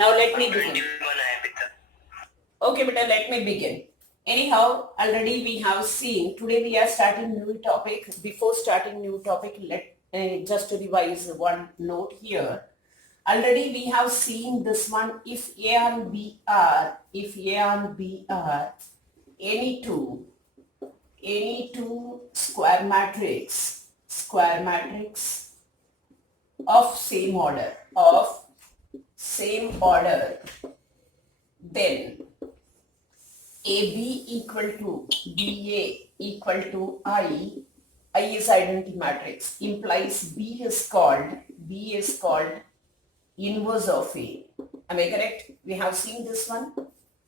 Now let me begin. Okay, beta, let me begin. Anyhow, already we have seen, today we are starting new topic. Before starting new topic, let just revise one note here. Already we have seen this one, if A and B are, any two square matrix of same order, then AB equal to BA equal to I is identity matrix, implies B is called inverse of A. Am I correct? We have seen this one,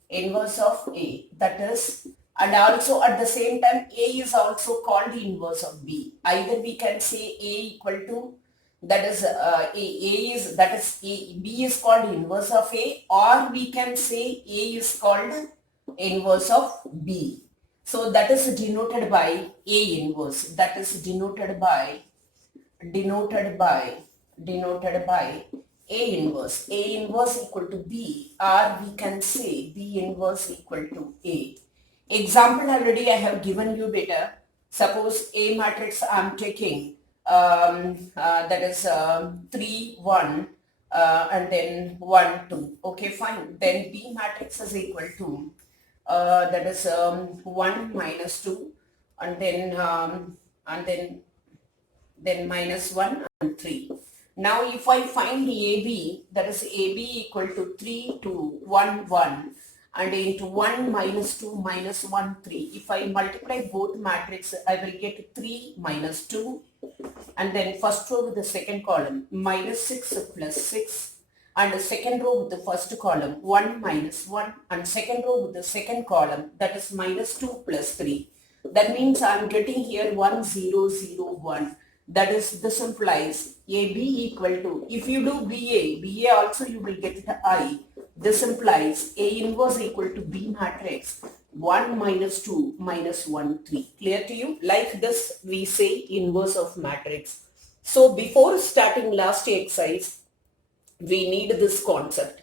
inverse of A, that is, and also at the same time A is also called the inverse of B. Either we can say A equal to, that is B is called inverse of A, or we can say A is called inverse of B. So that is denoted by A inverse, that is denoted by A inverse equal to B, or we can say B inverse equal to A. Example already I have given you better. Suppose A matrix I am taking, that is 3, 1, and then 1, 2. Okay, fine. Then B matrix is equal to, that is 1 minus 2, and then minus 1 and 3. Now if I find the AB, that is AB equal to 3, 2, 1, 1, and into 1 minus 2 minus 1, 3. If I multiply both matrices, I will get 3 minus 2, and then first row with the second column, minus 6 plus 6, and the second row with the first column, 1 minus 1, and second row with the second column, that is minus 2 plus 3. That means I am getting here 1, 0, 0, 1. That is, this implies AB equal to, if you do BA also you will get the I. This implies A inverse equal to B matrix, 1 minus 2 minus 1, 3. Clear to you? Like this we say inverse of matrix. So before starting last exercise, we need this concept.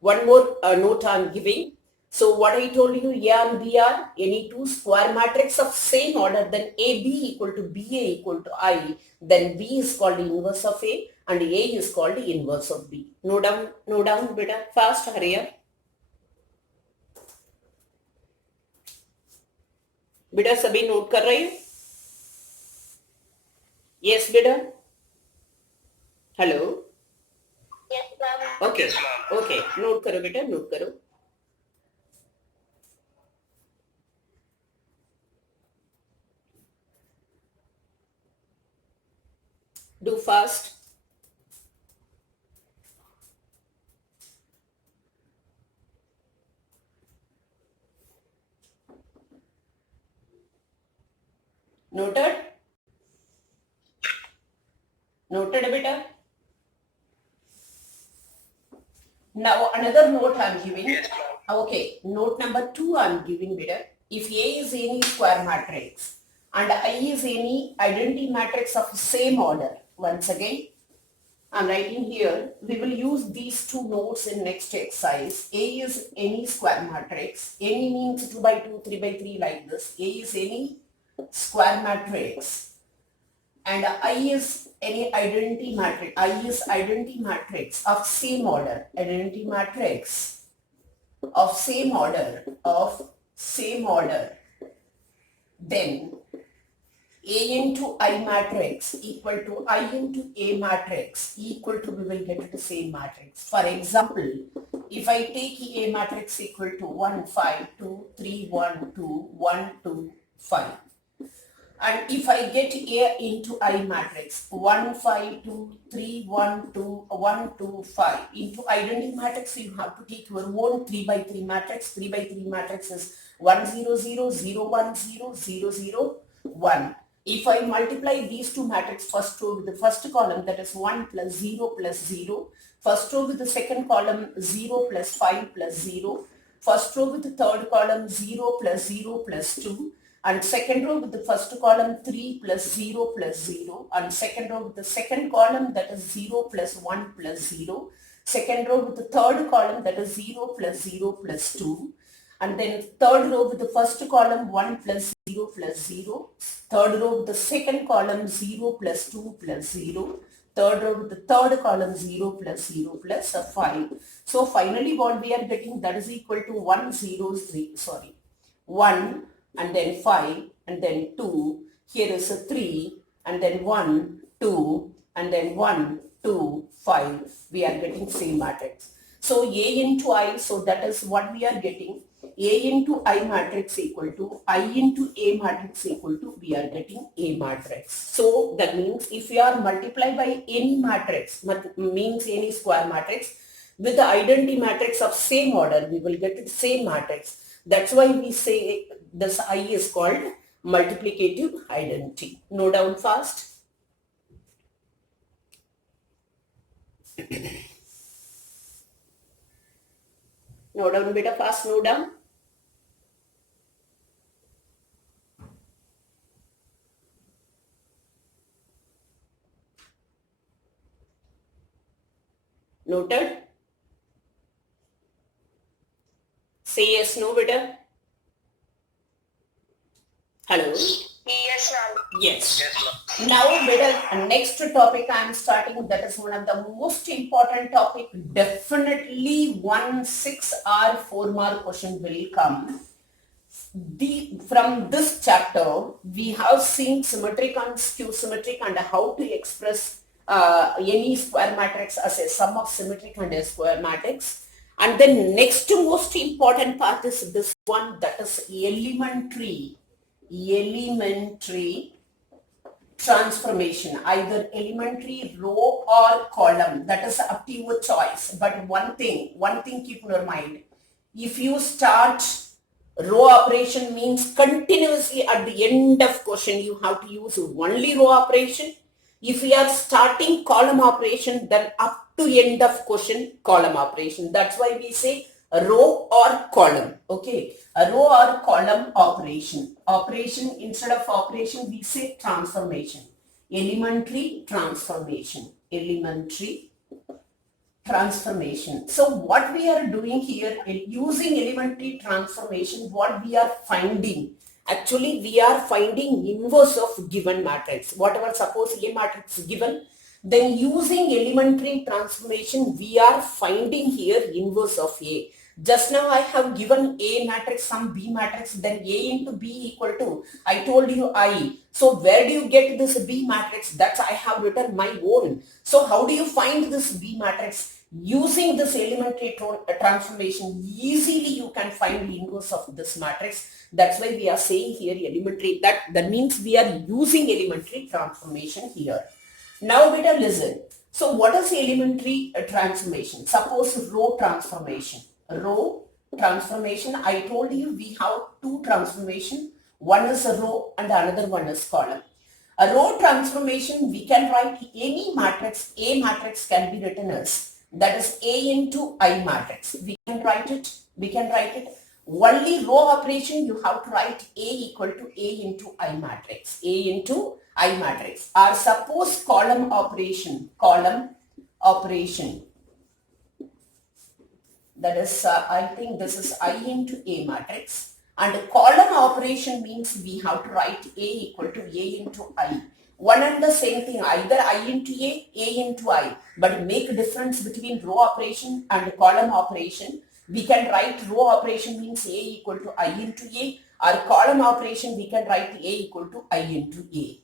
One more note I am giving. So what I told you, A and B are any two square matrix of same order, then AB equal to BA equal to I, then B is called the inverse of A and A is called the inverse of B. Note down beta, fast, hurry up. बेटा सभी note कर रहे हैं? Yes बेटा, hello. Yes, ma'am. Okay, Yes, ma'am. okay, note करो बेटा, note करो. Do fast. Noted? Noted beta? Now another note I am giving. Yes, ma'am. Okay, note number 2 I am giving beta. If A is any square matrix and I is any identity matrix of same order, once again I am writing here, we will use these two notes in next exercise. A is any square matrix. Any means 2 by 2, 3 by 3 like this. A is any square matrix and I is any identity matrix. I is identity matrix of same order. Identity matrix of same order. Then A into I matrix equal to I into A matrix equal to, we will get the same matrix. For example, if I take A matrix equal to 1, 5, 2, 3, 1, 2, 1, 2, 5. And if I get A into I matrix, 1, 5, 2, 3, 1, 2, 1, 2, 5. Into identity matrix, you have to take your own 3 by 3 matrix. 3 by 3 matrix is 1, 0, 0, 0, 1, 0, 0, 0, 1. If I multiply these two matrices, first row with the first column, that is 1 plus 0 plus 0. First row with the second column, 0 plus 5 plus 0. First row with the third column, 0 plus 0 plus 2. And second row with the first column, 3 plus 0 plus 0. And second row with the second column, that is 0 plus 1 plus 0. second row with the third column, that is 0 plus 0 plus 2, and then third row with the first column 1 plus 0 plus 0, third row with the second column 0 plus 2 plus 0, third row with the third column 0 plus 0 plus 5. So finally what we are getting, that is equal to 1 0 3, sorry, 1 and then 5 and then 2, here is a 3 and then 1 2 and then 1 2 5. We are getting same matrix. So A into I, so that is what we are getting. A into I matrix equal to I into A matrix equal to, we are getting A matrix. So that means if we are multiplied by any matrix, means any square matrix, with the identity matrix of same order, we will get the same matrix. That's why we say this I is called multiplicative identity. Note down fast. Note down beta fast, note down. Noted? Say yes, no, beta. Hello? Yes, ma'am. Yes. Now, beta, next topic I am starting, that is one of the most important topic. Definitely 1 6 or 4 mark question will come. From this chapter, we have seen symmetric and skew symmetric and how to express any square matrix as a sum of symmetric and a square matrix. And then next most important part is this one, that is elementary transformation, either elementary row or column, that is up to your choice. But one thing keep in your mind, if you start row operation, means continuously at the end of question you have to use only row operation. If we are starting column operation, then up to end of question column operation. That's why we say a row or column. Okay, a row or column operation. Operation, instead of operation we say transformation. Elementary transformation. So what we are doing here, using elementary transformation, what we are finding, actually we are finding inverse of given matrix. Whatever, suppose A matrix is given, then using elementary transformation we are finding here inverse of A. Just now I have given A matrix, some B matrix, then A into B equal to, I told you I. So where do you get this B matrix? That's I have written my own. So how do you find this B matrix? Using this elementary transformation, easily you can find the inverse of this matrix. That's why we are saying here elementary, that means we are using elementary transformation here. Now better listen. So what is elementary transformation? Suppose row transformation. Row transformation, I told you we have two transformation. One is a row and another one is column. A row transformation, we can write any matrix. A matrix can be written as, that is A into I matrix. We can write it. Only row operation you have to write A equal to A into I matrix. Or suppose column operation. That is, I think this is I into A matrix. And column operation means we have to write A equal to A into I. One and the same thing, either I into A into I. But make a difference between row operation and column operation. We can write row operation means A equal to I into A. Or column operation, we can write A equal to I into A.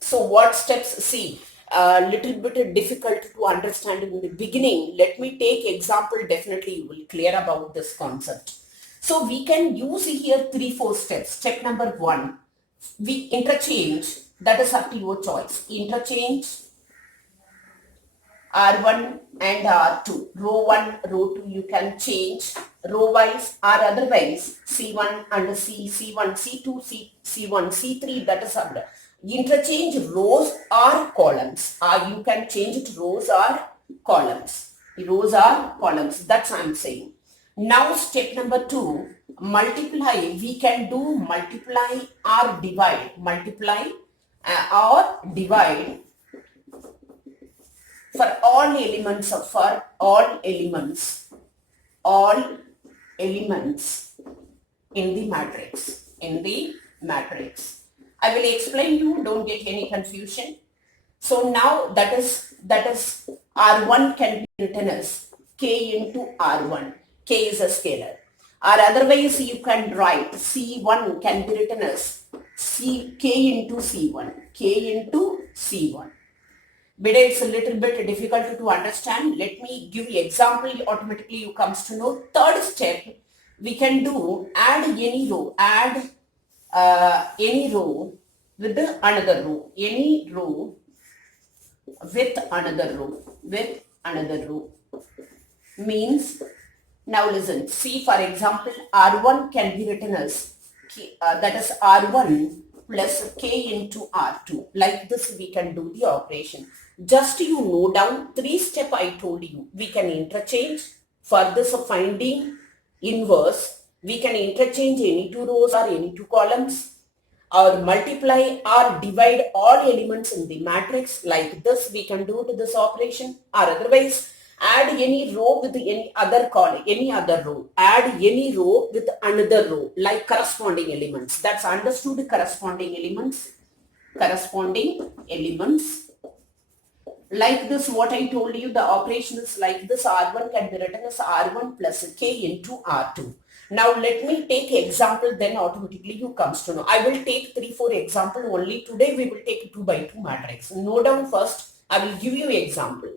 So what steps? See, little bit difficult to understand in the beginning. Let me take example. Definitely you will clear about this concept. So we can use here 3-4 steps. Step number 1, we interchange. That is up to your choice. Interchange R1 and R2. Row 1, row 2 you can change row wise, or otherwise C1 and C1, C2, C1, C3, that is under. Interchange rows or columns. You can change it rows or columns. That's I am saying. Now step number 2, multiply. We can do multiply or divide. for all elements in the matrix. I will explain you, don't get any confusion. So now that is R1 can be written as K into R1. K is a scalar. Or otherwise you can write C1 can be written as K into C1. K into C1. But it's a little bit difficult to understand. Let me give you example. Automatically you comes to know. Third step, we can do add any row with another row. Any row with another row means, now listen, see for example R1 can be written as that is R1 plus K into R2. Like this we can do the operation. Just you note down 3 step I told you. We can interchange for this finding inverse. We can interchange any 2 rows or any 2 columns, or multiply or divide all elements in the matrix. Like this we can do to this operation, or otherwise add any row with any other column, any other row. Add any row with another row, like corresponding elements. That's understood. Corresponding elements. Like this, what I told you, the operation is like this. R1 can be written as R1 plus K into R2. Now let me take example, then automatically you comes to know. I will take 3-4 example only. Today we will take 2 by 2 matrix. Note down first. I will give you example.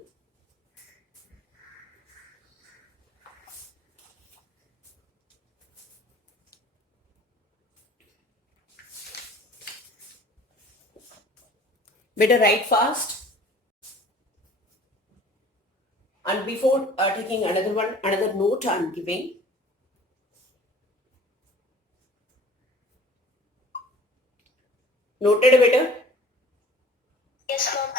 Better write fast. And before taking another note I am giving. Noted better? Yes, ma'am.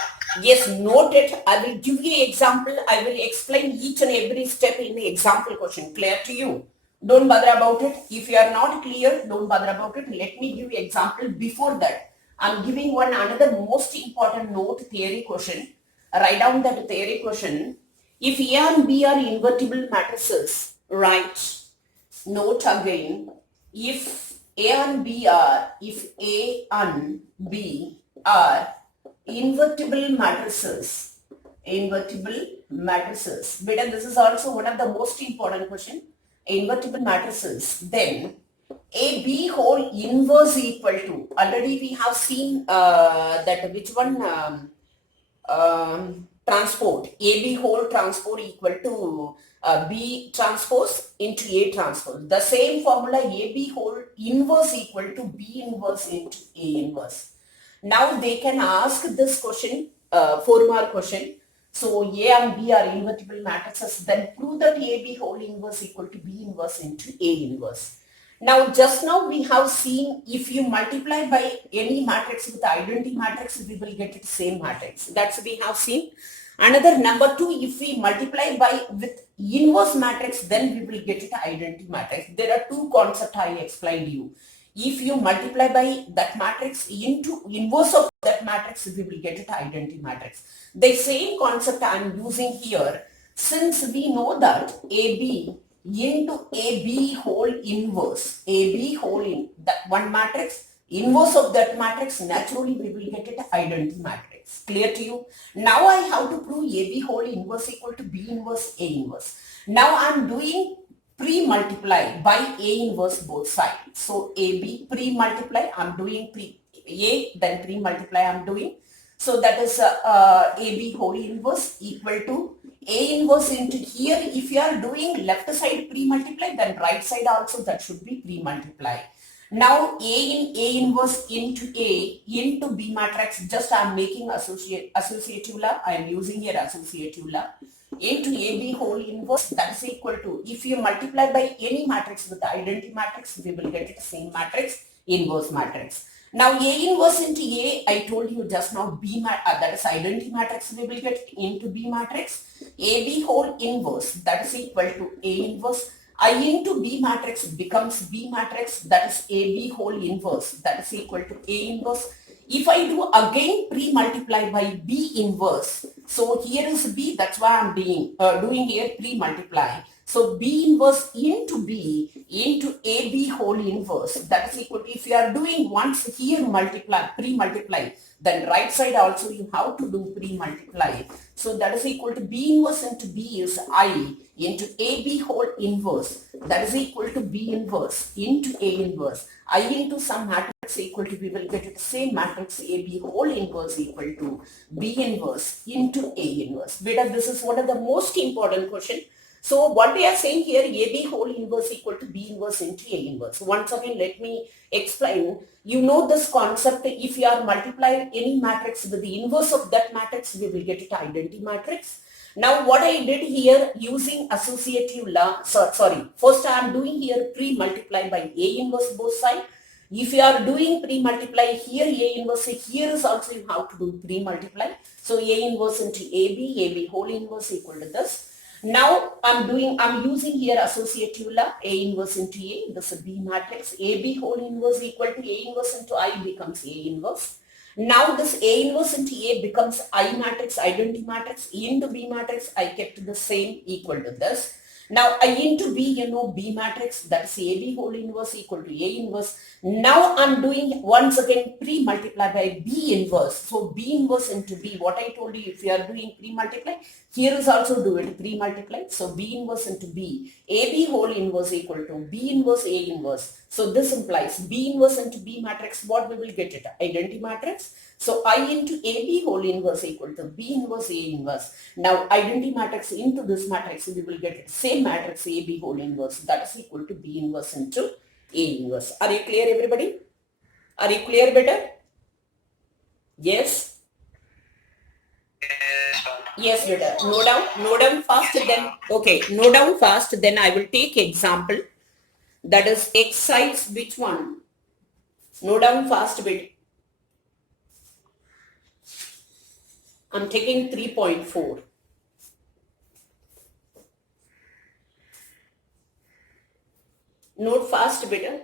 Yes, noted. I will give you example. I will explain each and every step in the example question. Clear to you? Don't bother about it. If you are not clear, don't bother about it. Let me give you example. Before that, I am giving another most important note, theory question. Write down that theory question. If A and B are invertible matrices, right? Note again, if A and B are invertible matrices, but this is also one of the most important question. Invertible matrices, then AB whole inverse equal to, already we have seen that which one, transport, AB whole transport equal to B transpose into A transpose. The same formula, AB whole inverse equal to B inverse into A inverse. Now they can ask this question, 4-mark question. So A and B are invertible matrices, then prove that AB whole inverse equal to B inverse into A inverse. Now just now we have seen, if you multiply by any matrix with identity matrix, we will get the same matrix. That's we have seen. Another number 2, if we multiply by with inverse matrix, then we will get it identity matrix. There are 2 concepts I explained you. If you multiply by that matrix into inverse of that matrix, we will get it identity matrix. The same concept I am using here, since we know that AB into AB whole inverse, AB whole in that one matrix, inverse of that matrix, naturally we will get it identity matrix. Clear to you? Now I have to prove AB whole inverse equal to B inverse A inverse. Now I am doing pre-multiply by A inverse both sides. So AB pre-multiply, I am doing A, then pre-multiply I am doing. So that is AB whole inverse equal to A inverse into here. If you are doing left side pre-multiply, then right side also that should be pre-multiply. Now A inverse into A into B matrix, just I am making associative law. I am using here associative law. Into AB whole inverse, that is equal to, if you multiply by any matrix with the identity matrix, we will get it same matrix, inverse matrix. Now A inverse into A, I told you just now, that is identity matrix, we will get into B matrix. AB whole inverse, that is equal to A inverse. I into B matrix becomes B matrix, that is AB whole inverse, that is equal to A inverse. If I do again pre-multiply by B inverse, So here is B, that's why I'm doing here pre-multiply. So B inverse into B into AB whole inverse, that is equal to, if you are doing once here multiply, pre-multiply, then right side also you have to do pre-multiply. So that is equal to B inverse into B is I into AB whole inverse, that is equal to B inverse into A inverse. I into some matrix equal to, we will get it same matrix AB whole inverse equal to B inverse into A inverse. Beta, this is one of the most important question. So what they are saying here, AB whole inverse equal to B inverse into A inverse. Once again, let me explain. You know this concept, if you are multiplying any matrix with the inverse of that matrix, we will get it identity matrix. Now what I did here using associative law, first I am doing here pre-multiply by A inverse both sides. If you are doing pre-multiply here, A inverse, here is also you have to do pre-multiply. So A inverse into AB whole inverse equal to this. Now I'm using here associative law, A inverse into A, this is B matrix, AB whole inverse equal to A inverse into I becomes A inverse. Now this A inverse into A becomes I matrix, identity matrix, into B matrix, I kept the same equal to this. Now I into B, you know, B matrix, that's AB whole inverse equal to A inverse. Now I'm doing once again pre-multiply by B inverse. So B inverse into B, what I told you, if you are doing pre-multiply, here is also do it pre-multiply. So B inverse into B, AB whole inverse equal to B inverse A inverse. So this implies B inverse into B matrix, what we will get it? Identity matrix. So I into AB whole inverse equal to B inverse A inverse. Now identity matrix into this matrix, we will get it same matrix AB whole inverse, that is equal to B inverse into A inverse. Are you clear everybody? Are you clear better? Yes? Yes, better. No down fast then. Okay, no down fast, then I will take example. That is exercise which one? No down fast bit. I'm taking 3.4. Note fast better.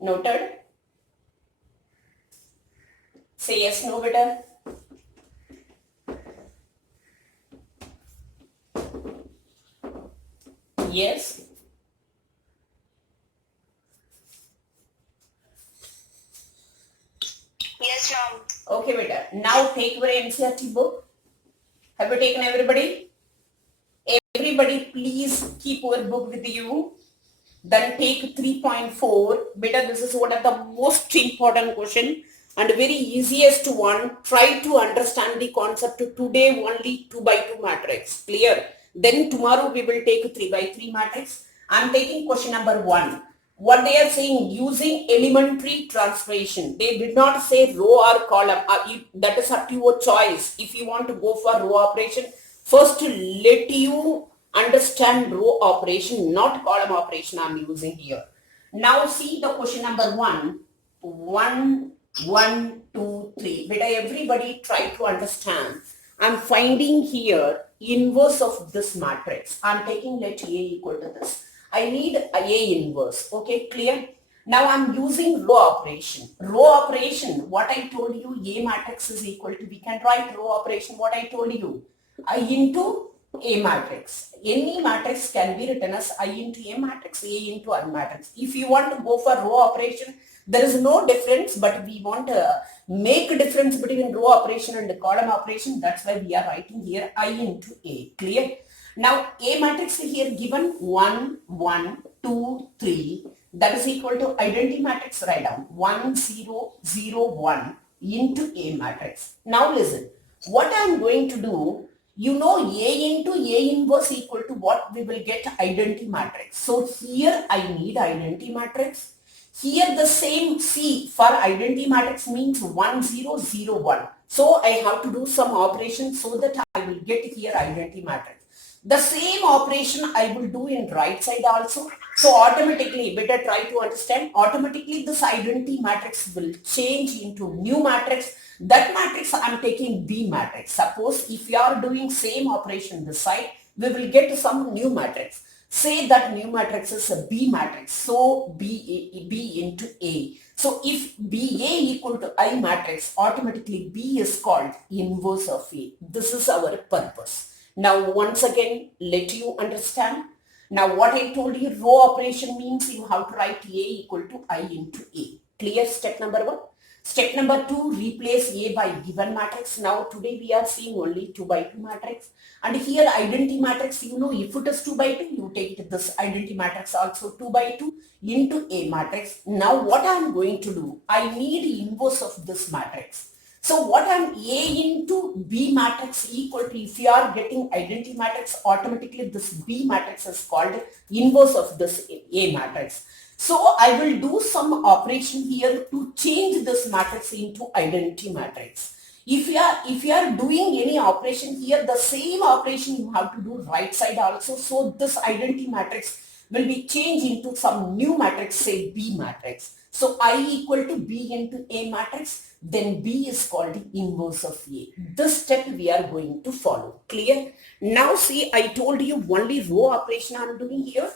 Noted. Say yes, no better. Yes. Yes, ma'am. Okay, beta. Now take your NCERT book. Have you taken everybody? Everybody, please keep your book with you. Then take 3.4. Beta, this is one of the most important question and very easiest one. Try to understand the concept today only 2 by 2 matrix. Clear? Then tomorrow we will take 3 by 3 matrix. I am taking question number 1. What they are saying, using elementary transformation. They did not say row or column. That is up to your choice. If you want to go for row operation, first let you understand row operation, not column operation I'm using here. Now see the question number 1. 1, 1, 2, 3. Beta, everybody try to understand. I'm finding here inverse of this matrix. I'm taking let A equal to this. I need A inverse. Okay, clear? Now I'm using row operation. Row operation, what I told you, A matrix is equal to, we can write row operation, what I told you, I into A matrix. Any matrix can be written as I into A matrix, A into I matrix. If you want to go for row operation, there is no difference, but we want to make a difference between row operation and column operation. That's why we are writing here I into A. Clear? Now A matrix here given 1, 1, 2, 3. That is equal to identity matrix, write down 1, 0, 0, 1 into A matrix. Now listen, what I am going to do, you know A into A inverse equal to what we will get? Identity matrix. So here I need identity matrix. Here the same C for identity matrix means 1, 0, 0, 1. So I have to do some operation so that I will get here identity matrix. The same operation I will do in right side also. So automatically, better try to understand, automatically this identity matrix will change into new matrix. That matrix I am taking B matrix. Suppose if you are doing same operation this side, we will get some new matrix. Say that new matrix is a B matrix. So B into A. So if BA equal to I matrix, automatically B is called inverse of A. This is our purpose. Now once again, let you understand. Now what I told you, row operation means you have to write A equal to I into A. Clear step number 1? Step number 2, replace A by given matrix. Now today we are seeing only 2 by 2 matrix. And here identity matrix, you know, if it is 2 by 2, you take it this identity matrix also 2 by 2 into A matrix. Now what I am going to do, I need inverse of this matrix. So what I'm A into B matrix equal to, if you are getting identity matrix, automatically this B matrix is called inverse of this A matrix. So I will do some operation here to change this matrix into identity matrix. If you are doing any operation here, the same operation you have to do right side also. So this identity matrix will be changed into some new matrix, say B matrix. So I equal to B into A matrix, then B is called the inverse of A. This step we are going to follow. Clear? Now see, I told you only row operation I am doing here.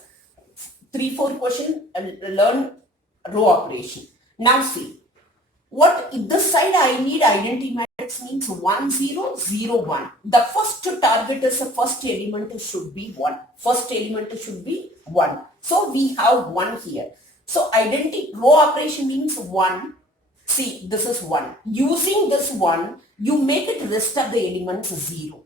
3-4 question, learn row operation. Now see, what this side I need identity matrix means 1 0 0 1. The first target is the first element should be 1. First element should be 1. So we have 1 here. So identity row operation means 1. See, this is 1. Using this 1, you make it rest of the elements 0.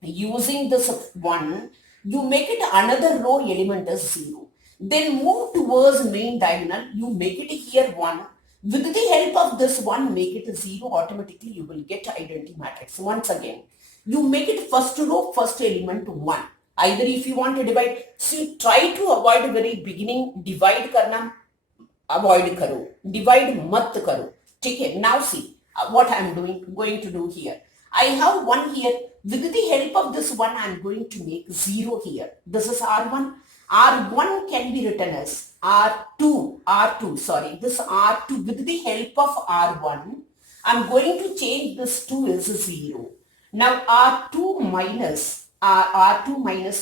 Using this 1, you make it another row element as 0. Then move towards main diagonal, you make it here 1. With the help of this 1, make it 0, automatically you will get identity matrix. Once again, you make it first row, first element 1. Either if you want to divide, so try to avoid very beginning, divide karna, avoid karo, divide mat karo. Okay, now see what I am going to do here. I have 1 here. With the help of this 1, I am going to make 0 here. This is R1. R1 can be written as R2, sorry, this R2 with the help of R1, I'm going to change this 2 as 0. Now R2 minus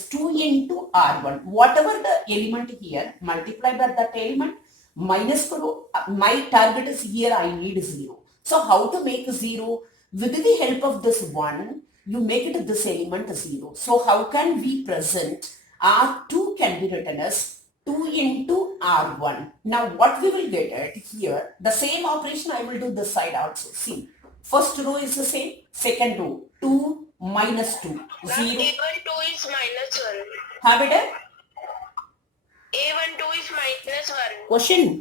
2 into R1, whatever the element here, multiply by that element, minus karo, my target is here, I need 0. So how to make 0? With the help of this 1, you make it this element 0. So how can we present R2 can be written as 2 into R1. Now what we will get at here, the same operation I will do this side also. See, first row is the same, second row, 2 minus 2, 0. A12 is minus 1. Have it? A12 is minus 1.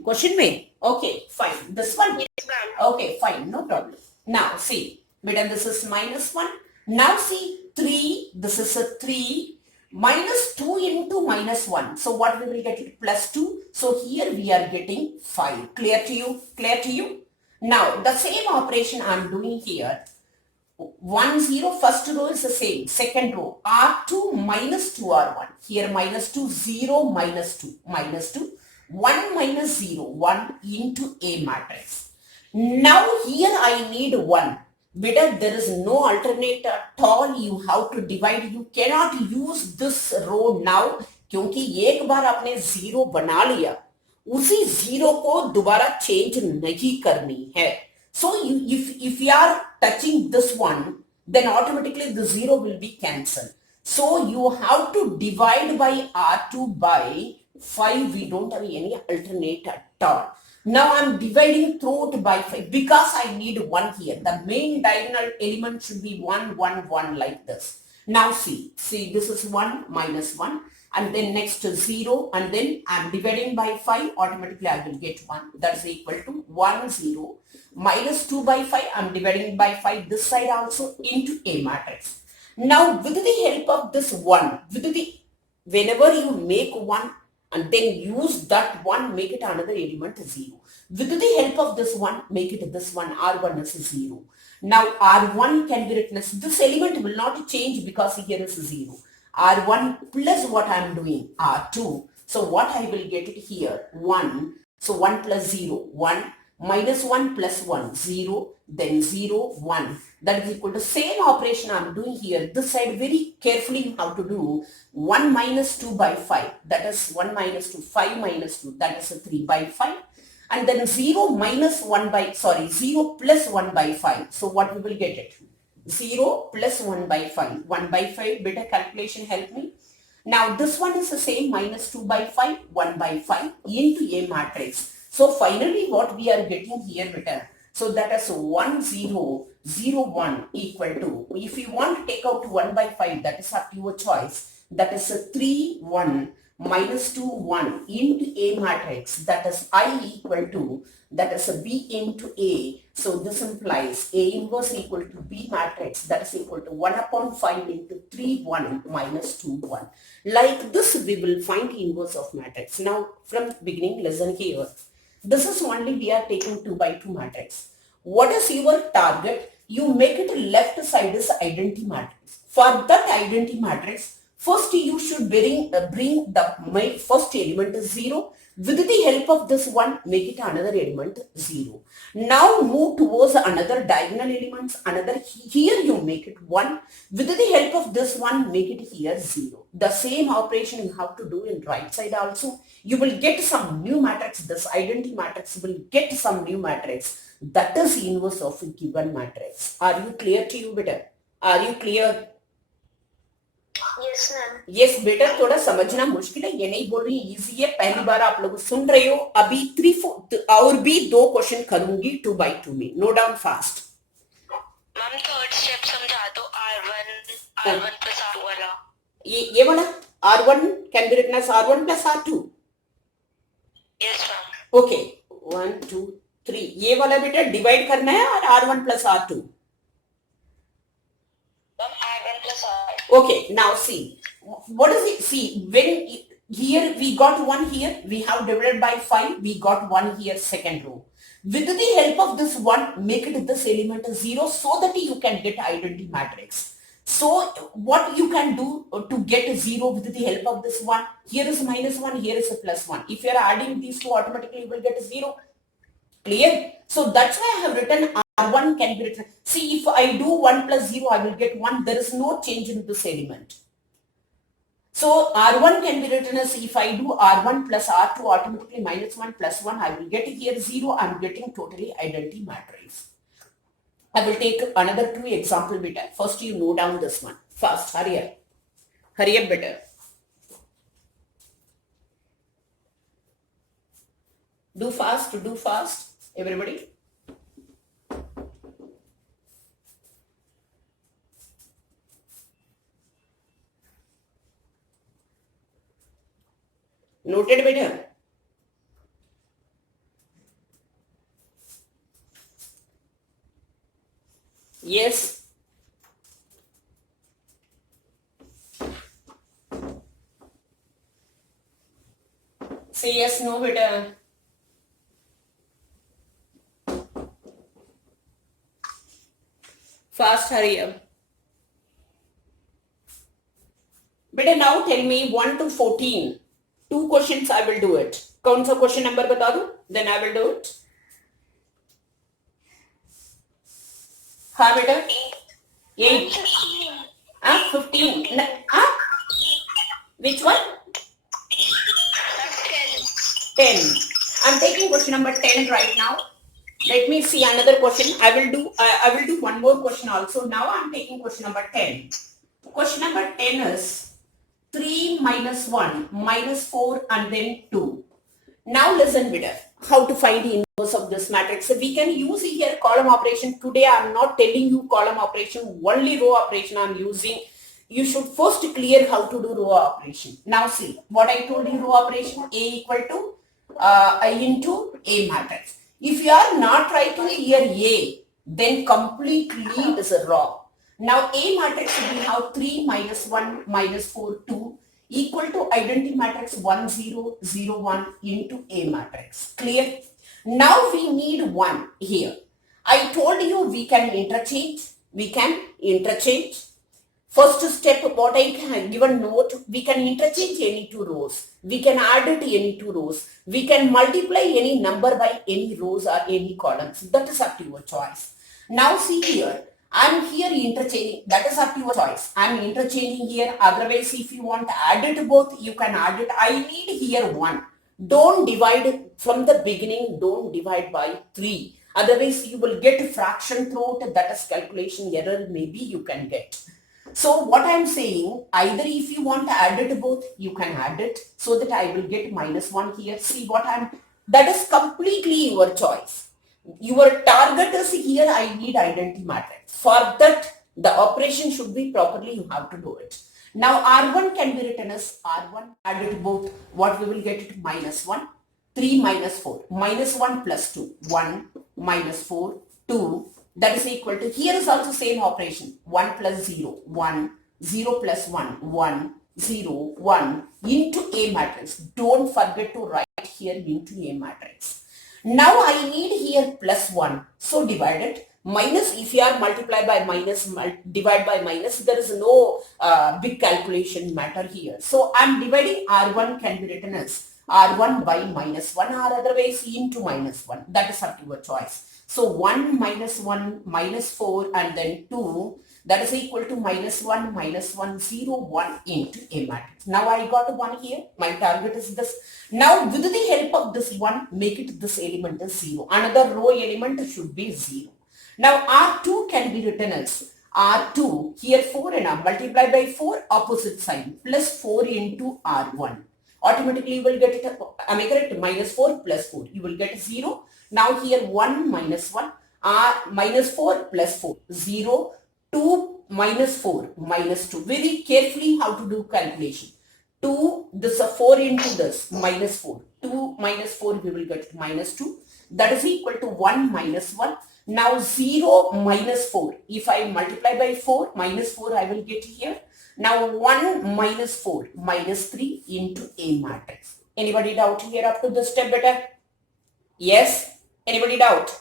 Question me. Okay, fine. This one? Yes, ma'am. Okay, fine. No problem. Now see, madam, this is minus 1. Now see, 3, this is a 3. Minus 2 into minus 1. So what we will get it? Plus 2. So here we are getting 5. Clear to you? Clear to you? Now the same operation I am doing here. 1 0 first row is the same. Second row R2 minus 2 R1. Here minus 2 0 minus 2 minus 2 1 minus 0 1 into A matrix. Now here I need 1. Better, there is no alternate at all. You have to divide. You cannot use this row now क्योंकि एक बार आपने 0 बना लिया, उसी 0 को दोबारा change नहीं करनी है. So if you are touching this one, then automatically the 0 will be cancelled. So you have to divide by R2 by 5. We don't have any alternate at all. Now I'm dividing through it by 5 because I need 1 here. The main diagonal element should be 1, 1, 1 like this. Now see this is 1 minus 1 and then next to 0 and then I'm dividing by 5, automatically I will get 1. That's equal to 1, 0 minus 2 by 5. I'm dividing by 5 this side also into A matrix. Now with the help of this 1, whenever you make 1, and then use that 1, make it another element 0. With the help of this 1, make it this one, R1 is 0. Now R1 can be written as, this element will not change because here is 0. R1 plus what I am doing, R2. So what I will get it here, 1. So 1 plus 0, 1. minus 1 plus 1, 0, then 0, 1. That is equal to same operation I'm doing here. This side very carefully how to do 1 minus 2 by 5. That is 1 minus 2, 5 minus 2. That is a 3 by 5. And then 0 minus 1 by, 0 plus 1 by 5. So what we will get it? 0 plus 1 by 5. 1 by 5, better calculation help me. Now this one is the same, minus 2 by 5, 1 by 5 into A matrix. So finally what we are getting here better. So that is 1, 0, 0, 1 equal to, if you want to take out 1 by 5, that is up to your choice. That is a 3, 1 minus 2, 1 into A matrix. That is I equal to, that is a B into A. So this implies A inverse equal to B matrix. That is equal to 1 upon 5 into 3, 1 minus 2, 1. Like this we will find the inverse of matrix. Now from beginning, listen here. This is only we are taking 2 by 2 matrix. What is your target? You make it left side is identity matrix. For that identity matrix, first you should bring the first element is 0. With the help of this one, make it another element 0. Now move towards another diagonal elements, another here you make it 1. With the help of this one, make it here 0. The same operation you have to do in right side also. You will get some new matrix. This identity matrix will get some new matrix. That is inverse of a given matrix. Are you clear to you better? Are you clear? Yes, ma'am. Yes बेटा, थोड़ा समझना मुश्किल है, ये नहीं बोल रही easy है, पहली बार आप लोग सुन रहे हो. अभी 3-4 और भी 2 क्वेश्चन करूंगी 2 by 2 में. No down fast. Ma'am third step समझा दो, R1 plus R2 वाला. ये वाला R1 can be written as R1 plus R2. Yes, ma'am. Okay 1 2 3 ये वाला बेटा डिवाइड करना है और R1 plus R2. Ma'am, R1 plus R2. Okay, now see, what is it? See, when here we got 1 here, we have divided by 5, we got 1 here, second row. With the help of this one, make it this element is 0 so that you can get identity matrix. So what you can do to get 0 with the help of this one, here is minus 1, here is a plus 1. If you are adding these two, automatically you will get 0. Clear? So that's why I have written R1 can be written. See, if I do 1 plus 0, I will get 1. There is no change in this element. So R1 can be written as, if I do R1 plus R2, automatically minus 1 plus 1, I will get here 0. I am getting totally identity matrix. I will take another 2 example better. First you note down this one. Fast, hurry up. Hurry up better. Do fast, everybody. Noted better. Yes. Say yes, no better. Fast, hurry up. Better now tell me 1 to 14. 2 questions I will do it. कौन सा question number बता दूं? Then I will do it. हाँ बेटा. 8. 15. Which one? 10. I'm taking question number 10 right now. Let me see another question. I will do one more question also. Now I'm taking question number 10. Question number 10 is 3 minus 1 minus 4 and then 2. Now listen better. How to find the inverse of this matrix. So we can use here column operation. Today I am not telling you column operation, only row operation I am using. You should first clear how to do row operation. Now see what I told you, row operation A equal to I into A matrix. If you are not writing here A, then completely it is wrong. Now A matrix we have 3 minus 1 minus 4 2 equal to identity matrix 1 0 0 1 into A matrix. Clear? Now we need 1 here. I told you we can interchange. First step, what I can give a note, we can interchange any two rows. We can add it any two rows. We can multiply any number by any rows or any columns. That is up to your choice. Now see here, I'm here interchanging. That is up to your choice. I'm interchanging here. Otherwise, if you want to add it both, you can add it. I need here 1. Don't divide from the beginning. Don't divide by 3. Otherwise, you will get fraction throughout. That is calculation error. Maybe you can get. So what I'm saying, either if you want to add it both, you can add it so that I will get -1 here. See what that is completely your choice. Your target is here, I need identity matrix. For that, the operation should be properly, you have to do it. Now R1 can be written as R1, add it both, what we will get it -1, 3 minus 4, -1 plus 2, 1 minus 4, 2, that is equal to, here is also same operation, 1 plus 0, 1, 0 plus 1, 1, 0, 1 into A matrix. Don't forget to write here into A matrix. Now I need here plus 1, so divide it. Minus, if you are multiplied by minus, divide by minus, there is no big calculation matter here. So I am dividing R1 can be written as R1 by -1 or otherwise into -1. That is up to your choice. So 1 minus 1 minus 4 and then 2, that is equal to -1 minus 1 0 1 into A matrix. Now I got 1 here. My target is this. Now with the help of this 1, make it this element is 0. Another row element should be 0. Now R2 can be written as R2, here 4 and multiply by 4, opposite sign, plus 4 into R1. Automatically you will get it, am I correct? -4 plus 4, you will get 0. Now here 1 minus 1, minus 4 plus 4, 0, 2 minus 4, minus 2. Very carefully how to do calculation. 2, this is 4 into this, minus 4. 2 minus 4, we will get -2. That is equal to 1 minus 1. Now 0 minus 4. If I multiply by 4, minus 4 I will get here. Now 1 minus 4, minus 3 into A matrix. Anybody doubt here up to this step better? Yes? Anybody doubt?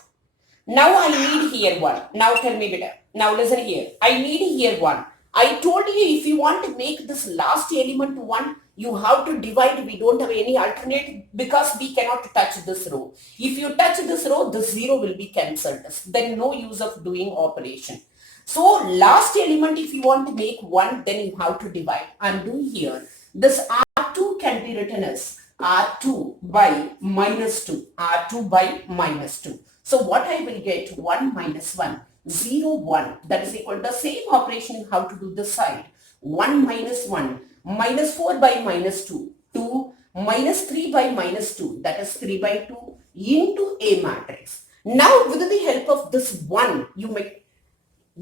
Now I need here 1. Now tell me better. Now listen here. I need here 1. I told you if you want to make this last element 1, you have to divide. We don't have any alternate because we cannot touch this row. If you touch this row, the 0 will be cancelled. Then no use of doing operation. So last element, if you want to make 1, then you have to divide. I'm doing here. This R2 can be written as R2 by -2. R2 by -2. So what I will get, 1 minus 1, 0, 1. That is equal to the same operation you have to do this side. 1 minus 1, minus 4 by -2, 2, minus 3 by -2, that is 3 by 2 into A matrix. Now with the help of this 1, you may,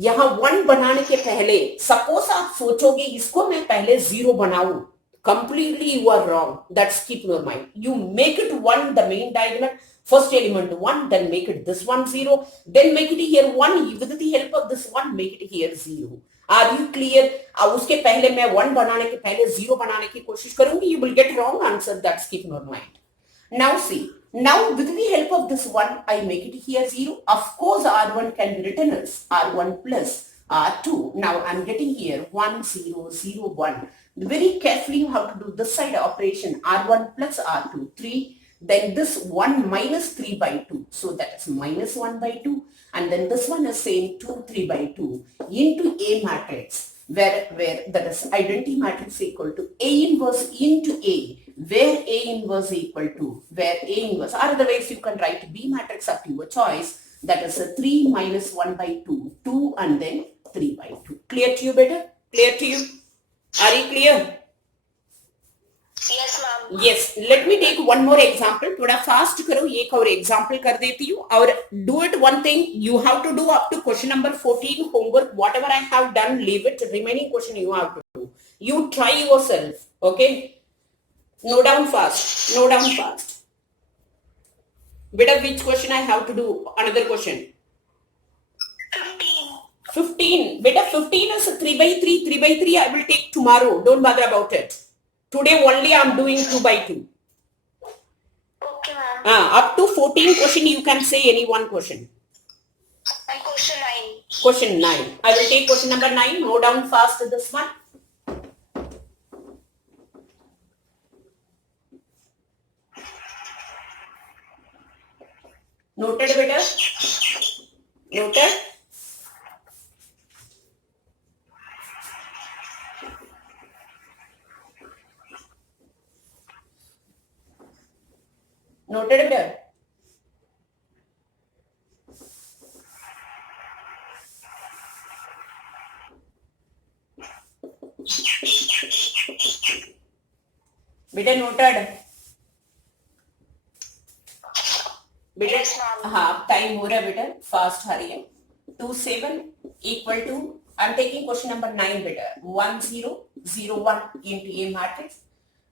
यहाँ 1 बनाने के पहले, suppose आप सोचोगे इसको मैं पहले 0 बनाऊं, completely you are wrong. That's keep in your mind. You make it 1, the main diagonal, first element 1, then make it this one 0, then make it here 1, with the help of this 1, make it here 0. Are you clear? उसके पहले मैं 1 बनाने के पहले 0 बनाने की कोशिश करूंगी, you will get wrong answer. That's keep in your mind. Now see, now with the help of this 1, I make it here 0. Of course, R1 can be written as R1 plus R2. Now I'm getting here 1, 0, 0, 1. Very carefully you have to do this side operation, R1 plus R2, 3. Then this 1 minus 3 by 2. So that is minus 1 by 2. And then this one is same 2, 3 by 2 into A matrix. Where that is identity matrix equal to A inverse into A, where A inverse equal to, where A inverse, or otherwise you can write B matrix up to your choice, that is a 3 minus 1 by 2, 2 and then 3 by 2. Clear to you better? Clear to you? Are you clear? Yes, ma'am. Yes. Let me take one more example. थोड़ा fast करो, एक और example कर देती हूँ. और do it one thing. You have to do up to question number 14 homework. Whatever I have done, leave it. Remaining question you have to do. You try yourself. Okay. Note down fast. Note down fast. Beta, which question I have to do? Another question. 15. Beta, 15 is 3 by 3. 3 by 3 I will take tomorrow. Don't bother about it. Today only I am doing 2 by 2. Okay, ma'am. Up to 14 question you can say any one question. And question 9. Question 9. I will take question number 9. Note down fast this one. Noted, beta? Noted? Noted, beta? Beta noted. Beta, Yes, ma'am. हाँ time हो रहा है बेटा, fast हरिए. 27 equal to, I'm taking question number 9 beta. 1 0 0 1 into A matrix.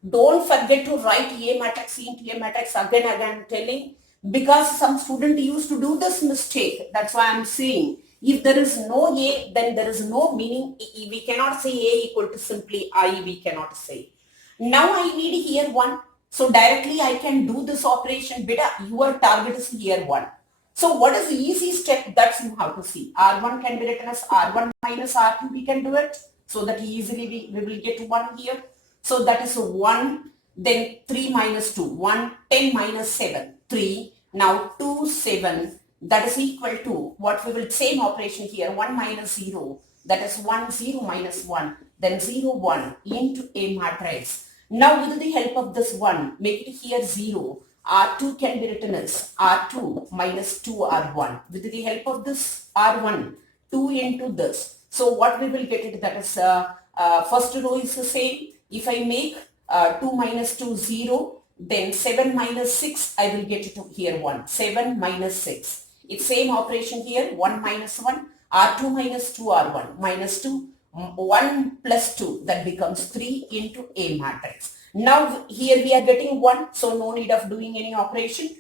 Don't forget to write A matrix into A matrix again. I'm telling, because some student used to do this mistake. That's why I'm saying, if there is no A, then there is no meaning. We cannot say A equal to simply I. We cannot say. Now I need here 1. So directly I can do this operation. Beta, your target is here 1. So what is the easy step that you have to see? R1 can be written as R1 minus R2. We can do it. So that easily we will get 1 here. So that is 1. Then 3 minus 2. 1. 10 minus 7. 3. Now 2, 7. That is equal to what we will, same operation here. 1 minus 0. That is 1, 0 minus 1. Then 0, 1 into A matrix. Now with the help of this 1, make it here 0. R2 can be written as R2 minus 2R1. With the help of this R1, 2 into this. So what we will get it, that is first row is the same. If I make 2 minus 2, 0, then 7 minus 6, I will get it here 1. 7 minus 6. It's same operation here, 1 minus 1, R2 minus 2R1 minus 2. 1 plus 2, that becomes 3 into A matrix. Now here we are getting 1, so no need of doing any operation.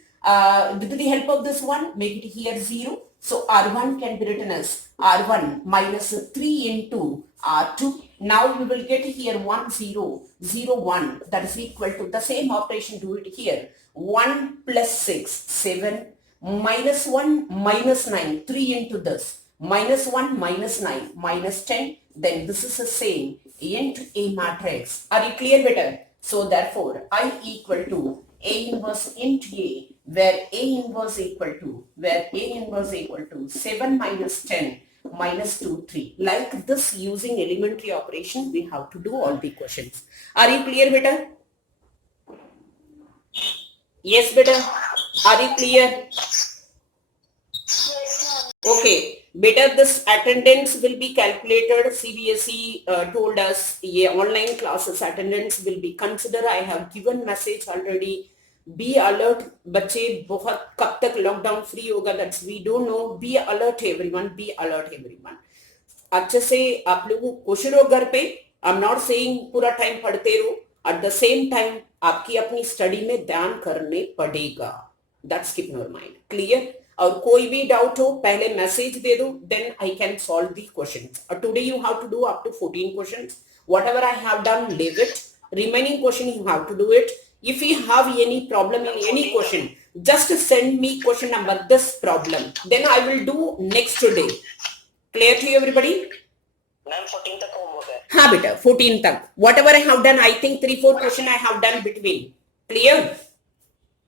With the help of this 1, make it here 0. So R1 can be written as R1 minus 3 into R2. Now we will get here 1, 0, 0, 1. That is equal to the same operation, do it here. 1 plus 6, 7, minus 1, minus 9, 3 into this. Minus 1, minus 9, minus 10. Then this is the same into A matrix. Are you clear, better? So therefore, I equal to A inverse into A, where A inverse equal to 7 minus 10 minus 2, 3. Like this, using elementary operation, we have to do all the questions. Are you clear, better? Yes, better. Are you clear? Yes, ma'am. Okay. Better, this attendance will be calculated. CBSE told us online classes attendance will be considered. I have given message already. Be alert. बच्चे बहुत कब तक lockdown free होगा, that's we don't know. Be alert everyone. Be alert everyone. अच्छे से आप लोगों कोशिश करो घर पे. I'm not saying पूरा टाइम पढ़ते रहो. At the same time आपकी अपनी स्टडी में ध्यान करने पड़ेगा. That's keep in your mind. Clear? और कोई भी डाउट हो पहले मैसेज दे दो, then I can solve the questions. Today you have to do up to 14 questions. Whatever I have done, leave it. Remaining question you have to do it. If you have any problem in any question, just send me question number this problem. Then I will do next day. Clear to you everybody? Ma'am, 14 तक homework है. हाँ बेटा 14 तक. Whatever I have done, I think 3-4 question I have done between. Clear?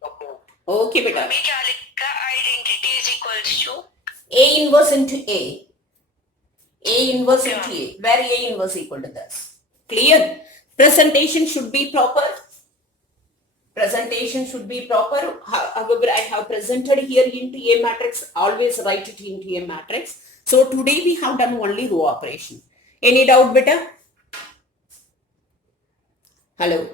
Okay. Okay बेटा. अभी क्या लिखा? Identity is equals to A inverse into A. A inverse into A. Where A inverse equal to this. Clear? Presentation should be proper. Presentation should be proper. However, I have presented here into A matrix. Always write it into A matrix. So today we have done only row operation. Any doubt, beta? Hello.